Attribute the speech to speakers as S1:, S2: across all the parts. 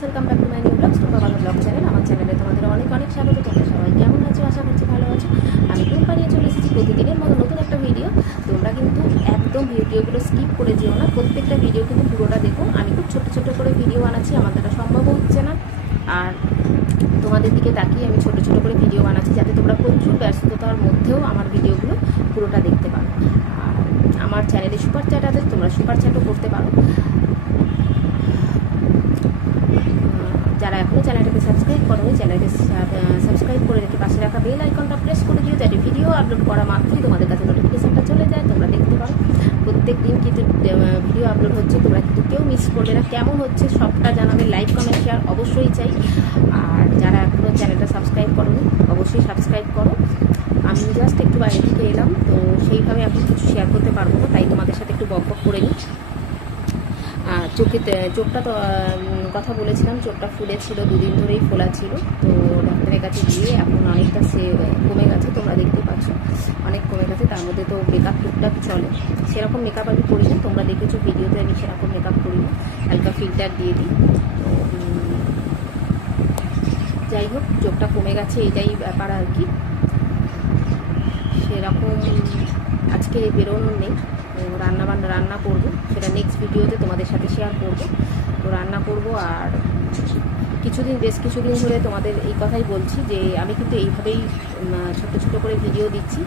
S1: Welcome back to my new blog তোমরা ভালো blog channel আমার চ্যানেলে তোমাদের অনেক অনেক স্বাগত তোমরা সবাই কেমন আছো? আশা করছি ভালো আছো। আমি টুম্পা নিয়ে চলে এসেছি প্রতিদিনের মতো নতুন একটা ভিডিও তোমরা কিন্তু একদম ভিডিওগুলো স্কিপ করে যেও না। প্রত্যেকটা ভিডিও কিন্তু পুরোটা দেখো। আমি খুব ছোটো ছোটো করে ভিডিও বানাচ্ছি, আমার দ্বারা সম্ভবও হচ্ছে না। আর তোমাদের দিকে তাকিয়ে আমি ছোটো ছোটো করে ভিডিও বানাচ্ছি, যাতে তোমরা প্রচুর ব্যস্ততার মধ্যেও আমার ভিডিওগুলো পুরোটা দেখতে পারো। আর আমার চ্যানেলে সুপার চ্যাট আছে, তোমরা সুপার চ্যাটও করতে পারো। যারা এখনও চ্যানেলটাকে সাবস্ক্রাইব করোনি চ্যানেলকে সাবস্ক্রাইব করে রেখে পাশে রাখা বেল আইকনটা প্রেস করে দিও, যাতে ভিডিও আপলোড করা মাত্রই তোমাদের কাছে নোটিফিকেশনটা চলে যায়, তোমরা দেখতে পারো। প্রত্যেক দিন কিন্তু ভিডিও আপলোড হচ্ছে, তোমরা কিন্তু কেউ মিস করবে না। কেমন হচ্ছে সবটা জানাবে লাইক কমেন্ট শেয়ার অবশ্যই চাই। আর যারা এখনও চ্যানেলটা সাবস্ক্রাইব করোনি, অবশ্যই সাবস্ক্রাইব করো। আমি জাস্ট একটু বাইরে থেকে এলাম, তো সেইভাবে এখন কিছু শেয়ার করতে পারব না, তাই তোমাদের সাথে একটু বক বক করে নিই। আর চোখেতে চোখটা তো কথা বলেছিলাম, চোখটা ফুলেছিল দুদিন ধরেই ফোলা ছিল। তো ডাক্তারের কাছে গিয়ে এখন অনেকটা সে কমে গেছে, তোমরা দেখতে পাচ্ছ। অনেক কমে গেছে, তার মধ্যে তো মেকআপ টুকটাক চলে। সেরকম মেকআপ আমি করি না, তোমরা দেখেছ ভিডিওতে, আমি সেরকম মেকআপ করি না। হালকা ফিল্টার দিয়ে দিই। তো যাই হোক, চোখটা কমে গেছে, এটাই ব্যাপার আর কি। সেরকম আজকে বেরোনো নেই। রান্না বান্না রান্না করব। নেক্সট ভিডিওতে তোমাদের সাথে শেয়ার করব। তো রান্না করব আর কিছুদিন, বেশ কিছুদিন ধরে তোমাদের এই কথাই বলছি যে আমি কিন্তু এইভাবেই ছোট ছোট করে ভিডিও দিচ্ছি।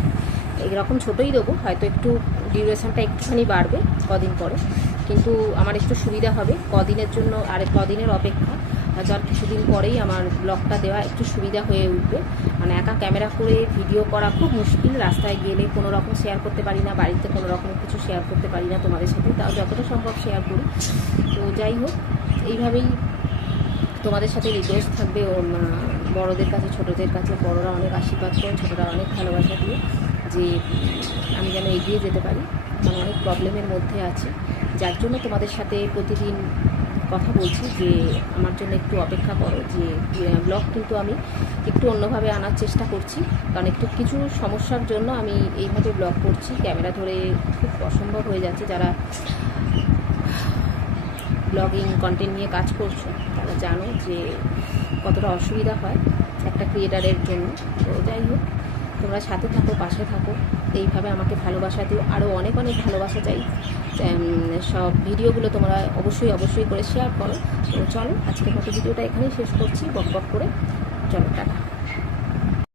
S1: এইরকম ছোটোই দেবো, হয়তো একটু ডিউরেশনটা একটুখানি বাড়বে কদিন পরে। কিন্তু আমার একটু সুবিধা হবে, কদিনের জন্য আর কদিনের অপেক্ষা। যার কিছুদিন পরেই আমার ব্লগটা দেওয়া একটু সুবিধা হয়ে উঠবে। মানে একা ক্যামেরা করে ভিডিও করা খুব মুশকিল। রাস্তায় গেলে কোনো রকম শেয়ার করতে পারি না বাড়িতে কোনো রকম কিছু শেয়ার করতে পারি না তোমাদের সাথে। তাও যতটা সম্ভব শেয়ার করি। তো যাই হোক এইভাবেই তোমাদের সাথে রিকোয়েস্ট থাকবে ও উম, বড়দের কাছে ছোটদের কাছে। বড়রা অনেক আশীর্বাদ করেন ছোটরা অনেক ভালোবাসা দিয়ে যে আমি যেন এগিয়ে যেতে পারি। মানে অনেক প্রবলেমের মধ্যে আছে। যার জন্য তোমাদের সাথে প্রতিদিন কথা বলছি যে আমার জন্য একটু অপেক্ষা করো যে ব্লগ কিন্তু আমি একটু অন্যভাবে আনার চেষ্টা করছি। কারণ একটু কিছু সমস্যার জন্য আমি এইভাবে ব্লগ করছি। ক্যামেরা ধরে খুব অসম্ভব হয়ে যাচ্ছে যারা ব্লগিং কন্টেন্ট নিয়ে কাজ করছ, তারা জানো যে কতটা অসুবিধা হয় একটা ক্রিয়েটারের জন্য। তো যাই হোক তোমরা সাথে থাকো, পাশে থাকো। এইভাবে আমাকে ভালোবাসা দিও। আরও অনেক অনেক ভালোবাসা চাই। সব ভিডিওগুলো তোমরা অবশ্যই অবশ্যই করে শেয়ার করো। তো চলো, আজকের মতো ভিডিওটা এখানেই শেষ করছি। বক বক করে। চলো, টাটা।